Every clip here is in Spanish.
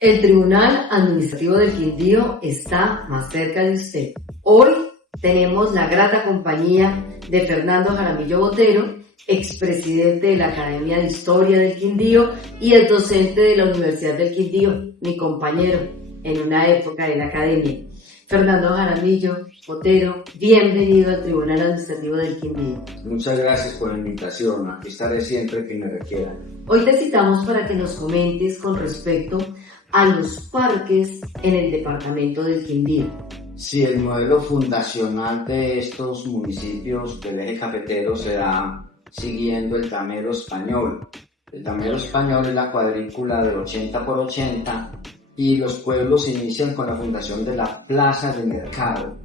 El Tribunal Administrativo del Quindío está más cerca de usted. Hoy tenemos la grata compañía de Fernando Jaramillo Botero, expresidente de la Academia de Historia del Quindío y el docente de la Universidad del Quindío, mi compañero en una época de la Academia. Fernando Jaramillo Botero, bienvenido al Tribunal Administrativo del Quindío. Muchas gracias por la invitación, aquí estaré siempre que me requieran. Hoy te citamos para que nos comentes con respecto a los parques en el departamento del Quindío. Sí, el modelo fundacional de estos municipios del eje cafetero se da siguiendo el damero español. El damero español es la cuadrícula del 80 por 80 y los pueblos inician con la fundación de la plaza de mercado.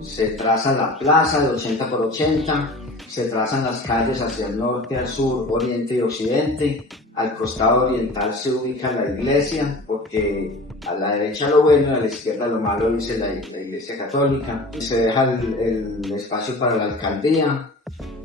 Se traza la plaza de 80 por 80, se trazan las calles hacia el norte, al sur, oriente y occidente. Al costado oriental se ubica la iglesia, porque a la derecha lo bueno y a la izquierda lo malo, dice la iglesia católica. Se deja el espacio para la alcaldía.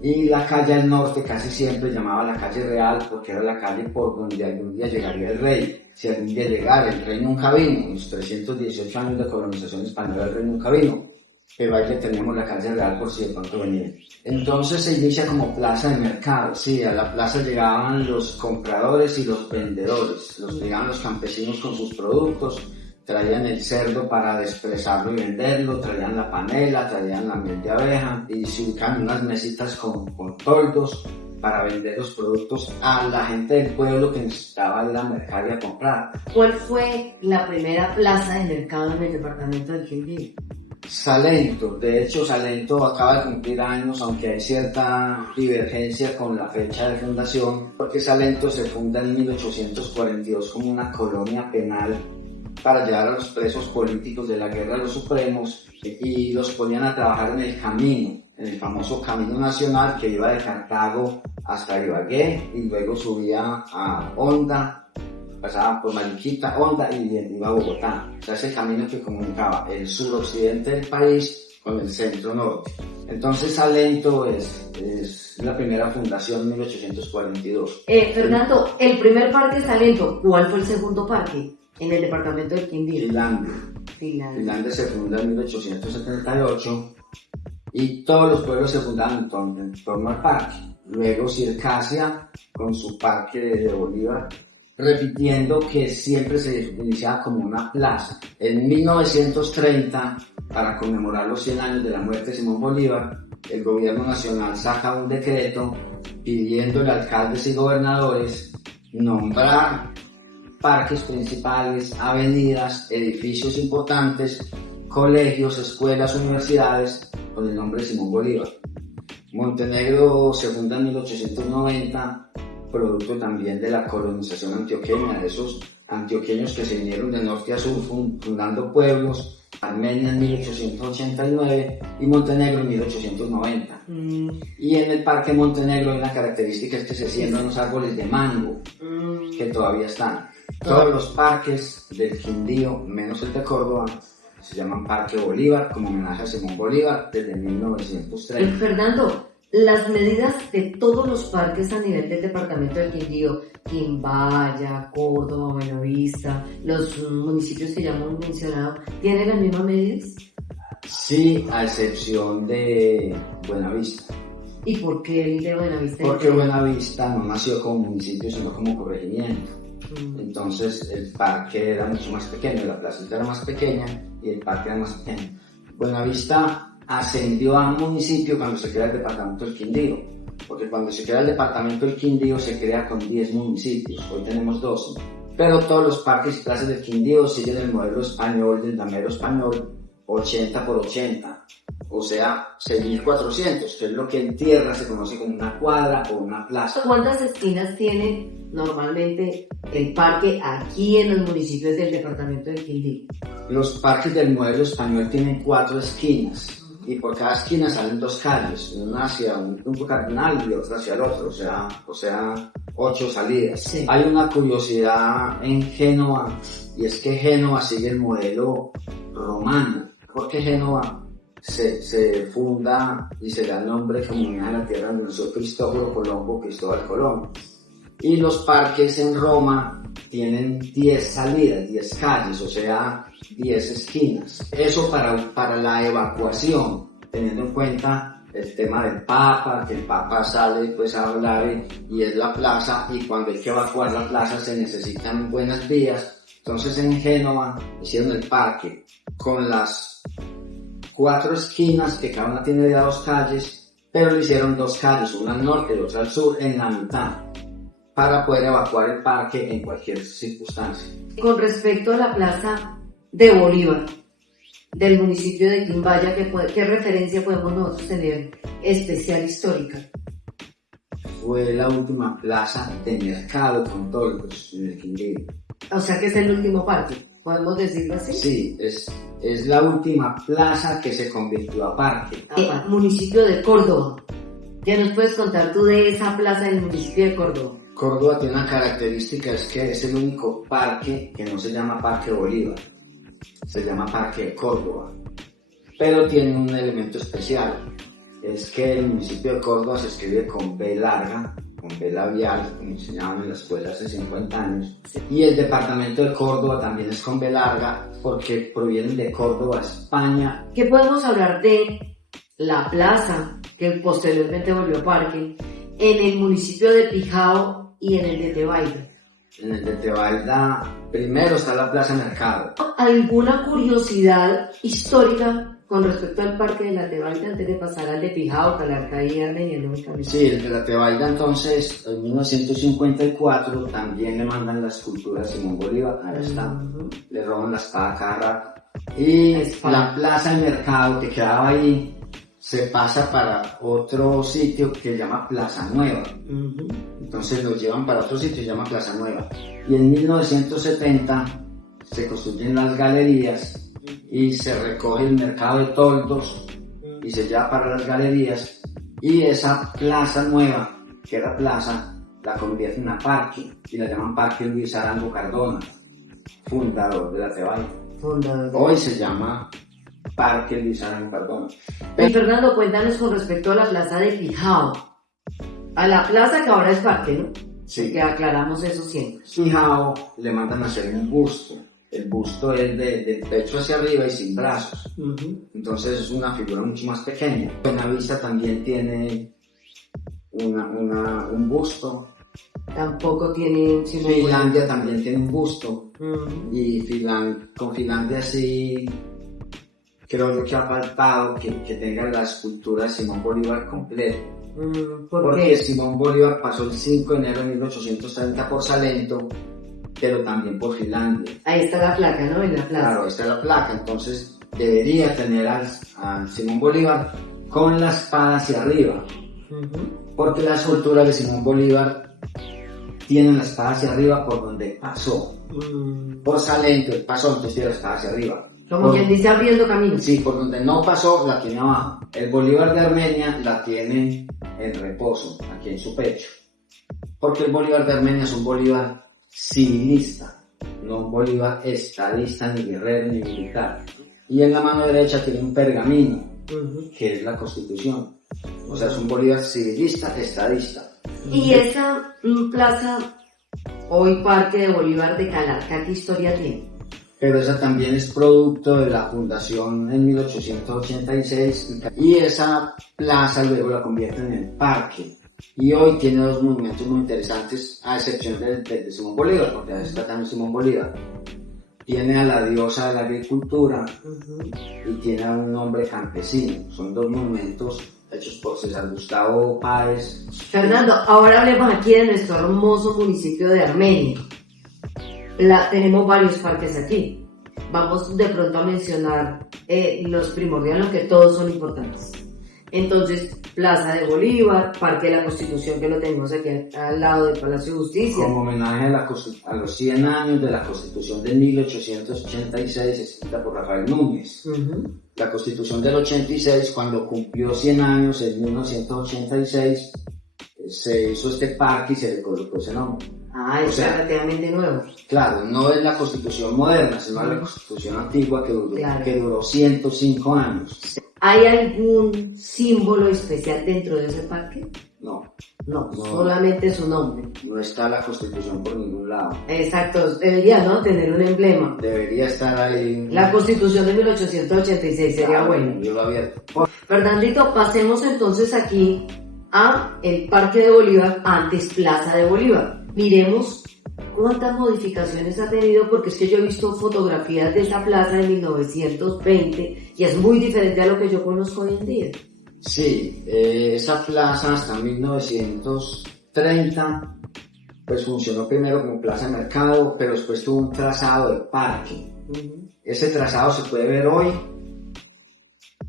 Y la calle al norte casi siempre llamaba la calle real, porque era la calle por donde algún día llegaría el rey. Si algún día llegara, el rey nunca vino. En los 318 años de colonización española el rey nunca vino. Pero ahí le teníamos la calle real por si de pronto venía. Entonces se inicia como plaza de mercado. Sí, a la plaza llegaban los compradores y los vendedores. Llegaban los campesinos con sus productos, traían el cerdo para despresarlo y venderlo, traían la panela, traían la miel de abeja y se ubicaban unas mesitas con toldos para vender los productos a la gente del pueblo que necesitaba ir a mercar y a comprar. ¿Cuál fue la primera plaza de mercado en el departamento del Quindío? Salento, de hecho Salento acaba de cumplir años, aunque hay cierta divergencia con la fecha de fundación, porque Salento se funda en 1842 como una colonia penal para llevar a los presos políticos de la Guerra de los Supremos y los ponían a trabajar en el camino, en el famoso Camino Nacional que iba de Cartago hasta Ibagué y luego subía a Honda, pasaba por Mariquita, Honda y iba a Bogotá. O sea, ese camino que comunicaba el suroccidente del país con el centro norte. Entonces Salento es la primera fundación en 1842. Fernando, el primer parque es Salento. ¿Cuál fue el segundo parque en el departamento del Quindío? Finlandia se funda en 1878 y todos los pueblos se fundaron en torno al parque. Luego Circasia con su parque de Bolívar, repitiendo que siempre se iniciaba como una plaza. En 1930, para conmemorar los 100 años de la muerte de Simón Bolívar, el gobierno nacional saca un decreto pidiéndole a alcaldes y gobernadores nombrar parques principales, avenidas, edificios importantes, colegios, escuelas, universidades con el nombre de Simón Bolívar. Montenegro se funda en 1890, producto también de la colonización antioqueña, de esos antioqueños que se vinieron de norte a sur fundando pueblos. Armenia en 1889 y Montenegro en 1890. Y en el Parque Montenegro hay una característica, es que se siembran unos árboles de mango que todavía están. Todos los parques del Quindío, menos el de Córdoba, se llaman Parque Bolívar, como homenaje a Simón Bolívar, desde 1930. Fernando, las medidas de todos los parques a nivel del departamento del Quindío, Quimbaya, Córdoba, Buenavista, los municipios que ya hemos mencionado, ¿tienen las mismas medidas? Sí, a excepción de Buenavista. ¿Y por qué el de Buenavista? Porque Buenavista no nació como municipio, sino como corregimiento. Entonces el parque era mucho más pequeño, la placita era más pequeña y el parque era más pequeño. Buenavista ascendió a municipio cuando se crea el departamento del Quindío, porque cuando se crea el departamento del Quindío se crea con 10 municipios, hoy tenemos 12, pero todos los parques y plazas del Quindío siguen el modelo español del damero español 80 por 80, o sea 6.400, que es lo que en tierra se conoce como una cuadra o una plaza. ¿Cuántas esquinas tiene normalmente el parque aquí en los municipios del departamento del Quindío? Los parques del modelo español tienen 4 esquinas. Y por cada esquina salen 2 calles, una hacia un punto cardinal y otra hacia el otro, o sea 8 salidas. Sí. Hay una curiosidad en Génova, y es que Génova sigue el modelo romano, porque Génova se funda y se da el nombre como una de la tierra donde nació Cristóbal Colón. Y los parques en Roma tienen 10 salidas, 10 calles, o sea, 10 esquinas. Eso para la evacuación, teniendo en cuenta el tema del Papa, que el Papa sale pues a hablar y es la plaza, y cuando hay que evacuar la plaza se necesitan buenas vías. Entonces en Génova hicieron el parque con las 4 esquinas, que cada una tiene ya 2 calles, pero le hicieron 2 calles, una al norte y otra al sur, en la mitad, para poder evacuar el parque en cualquier circunstancia. Con respecto a la plaza de Bolívar, del municipio de Quimbaya, ¿qué referencia podemos nosotros tener especial histórica? Fue la última plaza de mercado con toldos en el Quindío. O sea que es el último parque, ¿podemos decirlo así? Sí, es la última plaza que se convirtió a parque. Municipio de Córdoba. ¿Qué nos puedes contar tú de esa plaza del municipio de Córdoba? Córdoba tiene una característica, es que es el único parque que no se llama Parque Bolívar, se llama Parque de Córdoba, pero tiene un elemento especial, es que el municipio de Córdoba se escribe con B larga, con B labial, como enseñaban en la escuela hace 50 años, y el departamento de Córdoba también es con B larga, porque provienen de Córdoba, España. ¿Qué podemos hablar de la plaza, que posteriormente volvió parque, en el municipio de Pijao y en el de Tebaida? En el de Tebaida, primero está la Plaza Mercado. ¿Alguna curiosidad histórica con respecto al parque de la Tebaida antes de pasar al de Pijao, Calarcá y Armenia? Sí, el de la Tebaida entonces, en 1954, también le mandan la escultura a Simón Bolívar, ahí está, le roban la espada cada rato. Y la Plaza del Mercado, que quedaba ahí, se pasa para otro sitio que se llama Plaza Nueva. Entonces lo llevan para otro sitio que se llama Plaza Nueva. Y en 1970 se construyen las galerías y se recoge el mercado de toldos y se lleva para las galerías, y esa Plaza Nueva, que era plaza, la convierten a parque y la llaman Parque Luis Arango Cardona, fundador de la Tebaida. Hoy se llama Parque Luis Arango Cardona. Y Fernando, cuéntanos con respecto a la plaza de Pijao, a la plaza que ahora es parque, ¿no? Sí. Que aclaramos eso siempre. Pijao le mandan a hacer un busto. El busto es del pecho hacia arriba y sin brazos. Entonces es una figura mucho más pequeña. Buenavista también tiene un busto. Tampoco tiene un Simón Finlandia también tiene un busto. Y con Finlandia sí, creo que ha faltado que tenga la escultura de Simón Bolívar completa. Porque Simón Bolívar pasó el 5 de enero de 1830 por Salento, pero también por Finlandia. Ahí está la placa, ¿no? En la plaza. Claro, ahí está la placa, entonces debería tener al Simón Bolívar con la espada hacia arriba, porque la escultura de Simón Bolívar tiene la espada hacia arriba por donde pasó. Por Salento él pasó, entonces tiene la espada hacia arriba. Como quien dice, abriendo camino. Sí, por donde no pasó la tiene abajo. El Bolívar de Armenia la tiene en reposo, aquí en su pecho, porque el Bolívar de Armenia es un Bolívar civilista, no un Bolívar estadista, ni guerrero, ni militar. Y en la mano derecha tiene un pergamino, que es la Constitución. O sea, es un Bolívar civilista, estadista. Y esa plaza, hoy Parque de Bolívar de Calarcá, ¿qué historia tiene? Pero esa también es producto de la fundación en 1886, y esa plaza luego la convierten en parque. Y hoy tiene 2 monumentos muy interesantes, a excepción de Simón Bolívar, porque ahí está también Simón Bolívar. Tiene a la diosa de la agricultura y tiene a un hombre campesino. Son 2 monumentos hechos por César Gustavo Páez. Fernando, ahora hablemos aquí de nuestro hermoso municipio de Armenia. Tenemos varios parques aquí. Vamos de pronto a mencionar los primordiales, que todos son importantes. Entonces, Plaza de Bolívar, Parque de la Constitución, que lo tenemos aquí al lado del Palacio de Justicia. Como homenaje a los 100 años de la Constitución de 1886, escrita por Rafael Núñez. La Constitución del 86, cuando cumplió 100 años, en 1986, se hizo este parque y se le colocó ese nombre. Es relativamente nuevo. Claro, no es la Constitución moderna, sino la Constitución antigua que duró 105 años. ¿Hay algún símbolo especial dentro de ese parque? No, No, No. solamente su nombre. No está la Constitución por ningún lado. Exacto, debería, ¿no?, tener un emblema. Debería estar ahí. La Constitución de 1886 sería Claro, bueno. yo lo abierto. Fernandito, pasemos entonces aquí a el Parque de Bolívar, antes Plaza de Bolívar. Miremos cuántas modificaciones ha tenido, porque es que yo he visto fotografías de esa plaza de 1920 y es muy diferente a lo que yo conozco hoy en día. Sí, esa plaza hasta 1930 pues funcionó primero como plaza de mercado, pero después tuvo un trazado de parque. Ese trazado se puede ver hoy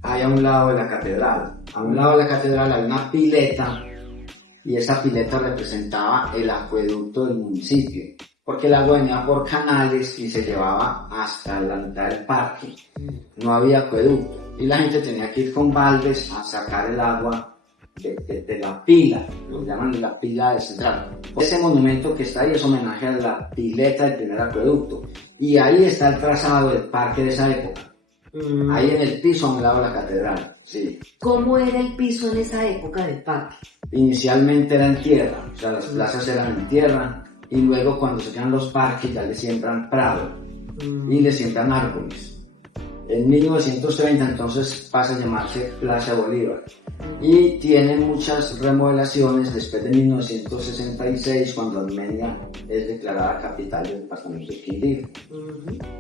ahí a un lado de la catedral. A un lado de la catedral hay una pileta y esa pileta representaba el acueducto del municipio, porque el agua venía por canales y se llevaba hasta la mitad del parque. No había acueducto y la gente tenía que ir con baldes a sacar el agua de la pila, lo llaman la pila del central. Ese monumento que está ahí es homenaje a la pileta del primer acueducto y ahí está el trazado del parque de esa época. Ahí en el piso a un lado de la catedral, sí. ¿Cómo era el piso en esa época del parque? Inicialmente era en tierra, o sea, las plazas eran en tierra y luego cuando se crean los parques ya le siembran prado y le siembran árboles. En 1930 entonces pasa a llamarse Plaza Bolívar y tiene muchas remodelaciones después de 1966, cuando Armenia es declarada capital del departamento de Quindío.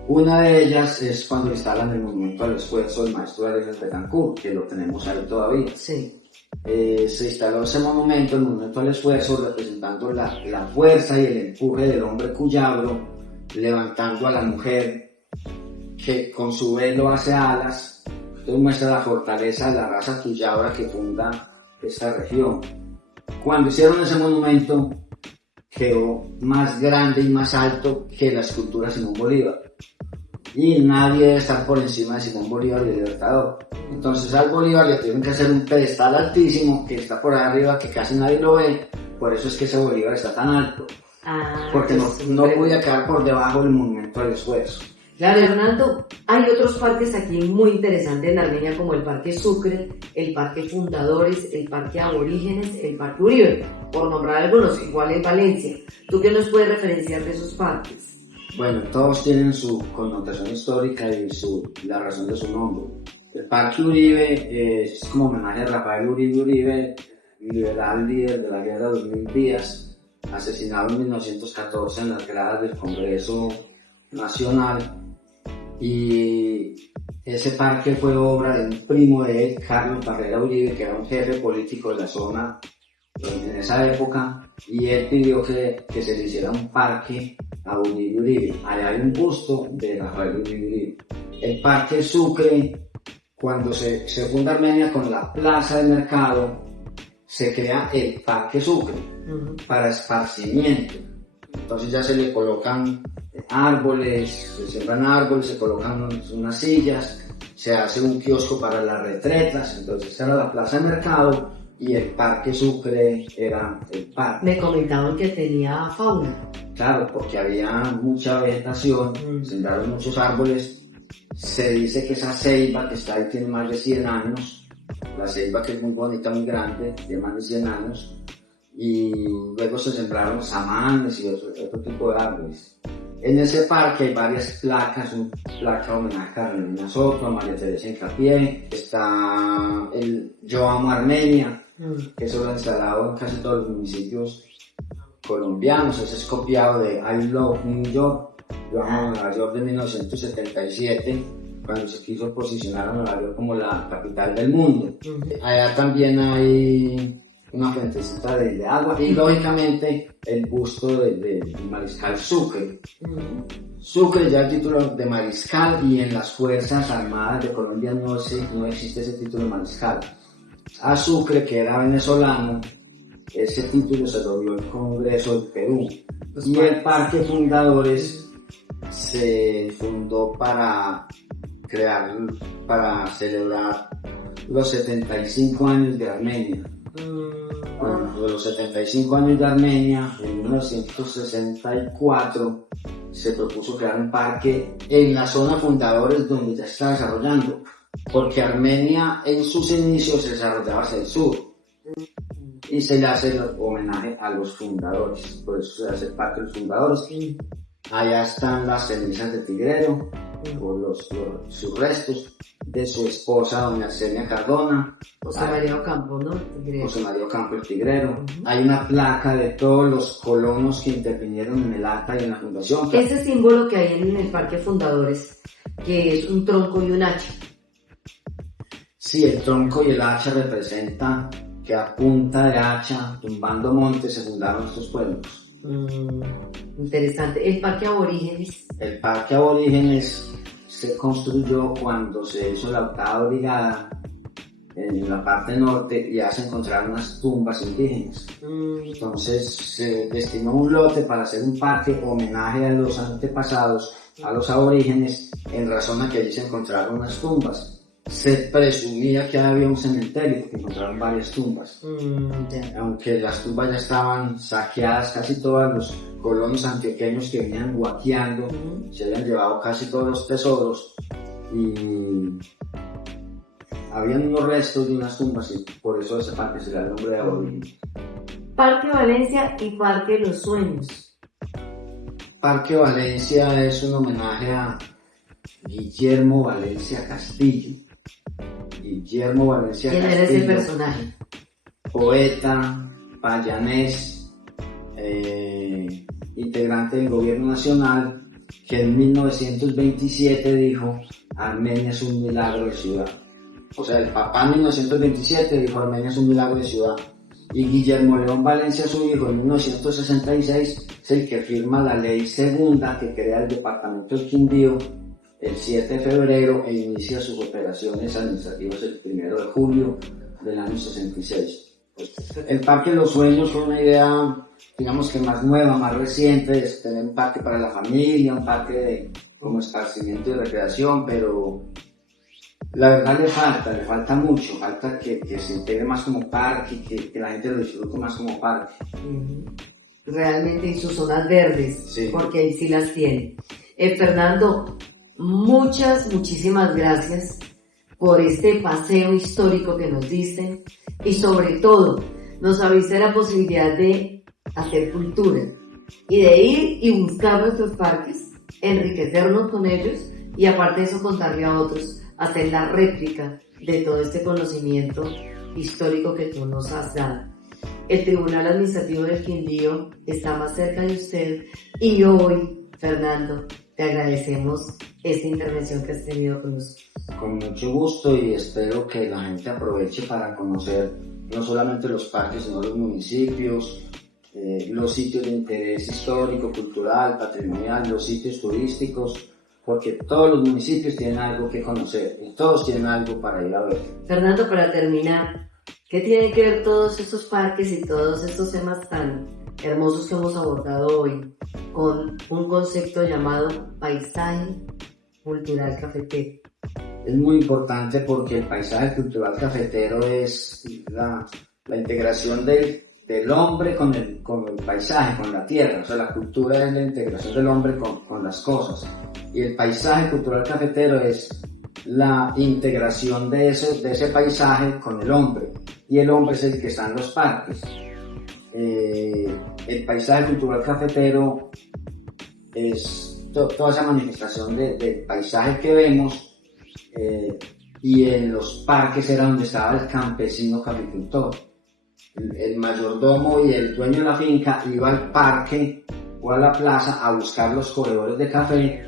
Una de ellas es cuando instalan el monumento al esfuerzo del maestro Arenas Betancourt, que lo tenemos ahí todavía. Sí. Se instaló ese monumento, el monumento al esfuerzo, representando la fuerza y el empuje del hombre cuyabro, levantando a la mujer que con su velo hace alas. Entonces muestra la fortaleza de la raza cuyabra que funda esta región. Cuando hicieron ese monumento quedó más grande y más alto que la escultura Simón Bolívar, y nadie debe estar por encima de Simón Bolívar, el libertador. Entonces al Bolívar le tuvieron que hacer un pedestal altísimo que está por ahí arriba, que casi nadie lo ve. Por eso es que ese Bolívar está tan alto, porque no podía quedar por debajo del monumento al esfuerzo. Claro, Hernando, hay otros parques aquí muy interesantes en Armenia, como el Parque Sucre, el Parque Fundadores, el Parque Aborígenes, el Parque Uribe, por nombrar algunos, igual en Valencia. ¿Tú qué nos puedes referenciar de esos parques? Bueno, todos tienen su connotación histórica y la razón de su nombre. El Parque Uribe es como homenaje a Rafael Uribe Uribe, liberal líder de la guerra de los 1000 días, asesinado en 1914 en las gradas del Congreso Nacional. Y ese parque fue obra de un primo de él, Carlos Barrera Uribe, que era un jefe político de la zona en esa época, y él pidió que se le hiciera un parque a Uribe Uribe. Allá hay un busto de Rafael Uribe Uribe. El Parque Sucre, cuando se funda Armenia con la plaza del mercado, se crea el Parque Sucre para esparcimiento. Entonces ya se le colocan árboles, se siembran árboles, se colocan unas sillas, se hace un kiosco para las retretas. Entonces esa era la plaza de mercado y el Parque Sucre era el parque. Me comentaban que tenía fauna. Claro, porque había mucha vegetación, sembraron muchos árboles. Se dice que esa ceiba que está ahí tiene más de 100 años, la ceiba, que es muy bonita, muy grande, tiene más de 100 años, y luego se sembraron samanes y otro tipo de árboles. En ese parque hay varias placas, una placa homenaje a Carolina Soto, a María Teresa Incapié, está el Yo Amo Armenia, que eso lo han instalado en casi todos los municipios colombianos. Ese es copiado de I Love New York, Yo Amo Nueva York, de 1977, cuando se quiso posicionar a Nueva York como la capital del mundo. Allá también hay una fuentecita de agua y lógicamente el busto del mariscal Sucre. Sucre ya el título de mariscal, y en las Fuerzas Armadas de Colombia no existe ese título de mariscal. A Sucre, que era venezolano, ese título se lo dio el Congreso del Perú. Y el Parque Fundadores se fundó para celebrar los 75 años de Armenia. Bueno, los 75 años de Armenia, en 1964 se propuso crear un parque en la zona Fundadores, donde ya se está desarrollando, porque Armenia en sus inicios se desarrollaba hacia el sur. y se le hace el homenaje a los fundadores, por eso se hace parte de los fundadores. Allá están las cenizas de Tigrero, o sus restos de su esposa, doña Arcelia Cardona. José María Ocampo, ¿no? José María Ocampo, el Tigrero. Hay una placa de todos los colonos que intervinieron en el acta y en la fundación. Ese símbolo que hay en el Parque Fundadores, que es un tronco y un hacha. Sí, el tronco y el hacha representan que a punta de hacha, tumbando montes, se fundaron estos pueblos. Interesante. El Parque Aborígenes. El Parque Aborígenes se construyó cuando se hizo la 8ª Brigada en la parte norte y ya se encontraron unas tumbas indígenas. Entonces se destinó un lote para hacer un parque homenaje a los antepasados, a los aborígenes, en razón a que allí se encontraron unas tumbas. Se presumía que había un cementerio porque encontraron varias tumbas. Aunque las tumbas ya estaban saqueadas, casi todos los colonos antioqueños que venían guaqueando se habían llevado casi todos los tesoros y habían unos restos de unas tumbas y por eso ese parque se le da el nombre de aborígenes. Parque Valencia y Parque Los Sueños. Parque Valencia es un homenaje a Guillermo Valencia Castillo. Guillermo Valencia ¿Quién Castillo. era ese personaje? Poeta, payanés, integrante del gobierno nacional, que en 1927 dijo: Armenia es un milagro de ciudad. O sea, el papá en 1927 dijo: Armenia es un milagro de ciudad. Y Guillermo León Valencia, su hijo, en 1966 es el que firma la ley segunda que crea el departamento del Quindío el 7 de febrero e inicia sus operaciones administrativas el 1 de julio del año 66. El Parque de los Sueños fue una idea, digamos que más nueva, más reciente, de tener un parque para la familia, un parque como esparcimiento y recreación, pero la verdad le falta mucho, falta que se integre más como parque, que la gente lo disfrute más como parque. Realmente en sus zonas verdes, sí, porque ahí sí las tiene. Fernando, muchísimas gracias por este paseo histórico que nos diste y sobre todo nos abriste la posibilidad de hacer cultura y de ir y buscar nuestros parques, enriquecernos con ellos y aparte de eso contarle a otros, hacer la réplica de todo este conocimiento histórico que tú nos has dado. El Tribunal Administrativo del Quindío está más cerca de usted y hoy, Fernando, te agradecemos esta intervención que has tenido con nosotros. Con mucho gusto y espero que la gente aproveche para conocer no solamente los parques, sino los municipios, los sitios de interés histórico, cultural, patrimonial, los sitios turísticos, porque todos los municipios tienen algo que conocer y todos tienen algo para ir a ver. Fernando, para terminar, ¿qué tienen que ver todos estos parques y todos estos temas tan hermosos que hemos abordado hoy con un concepto llamado paisaje cultural cafetero? Es muy importante porque el paisaje cultural cafetero es la integración del hombre con el paisaje, con la tierra. O sea, la cultura es la integración del hombre con las cosas. Y el paisaje cultural cafetero es la integración de ese paisaje con el hombre. Y el hombre es el que está en los parques. El paisaje cultural cafetero es toda esa manifestación del paisaje que vemos, y en los parques era donde estaba el campesino caficultor. El mayordomo y el dueño de la finca iba al parque o a la plaza a buscar los cogedores de café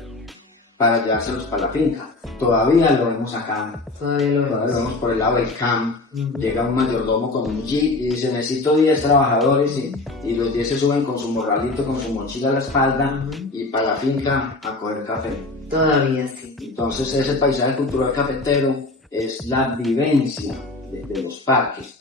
para llevárselos para la finca. Todavía lo vemos acá, todavía lo vemos por el lado del camp. Llega un mayordomo con un jeep y dice: necesito 10 trabajadores, y los 10 se suben con su morralito, con su mochila a la espalda y para la finca a coger café. Todavía sí. Entonces ese paisaje cultural cafetero es la vivencia de los parques,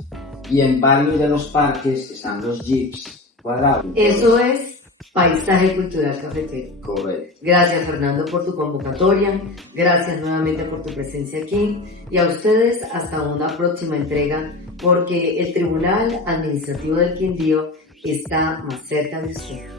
y en varios de los parques están los jeeps cuadrados. Eso es paisaje cultural cafetero. Correcto. Gracias, Fernando, por tu convocatoria, gracias nuevamente por tu presencia aquí y a ustedes hasta una próxima entrega, porque el Tribunal Administrativo del Quindío está más cerca de usted.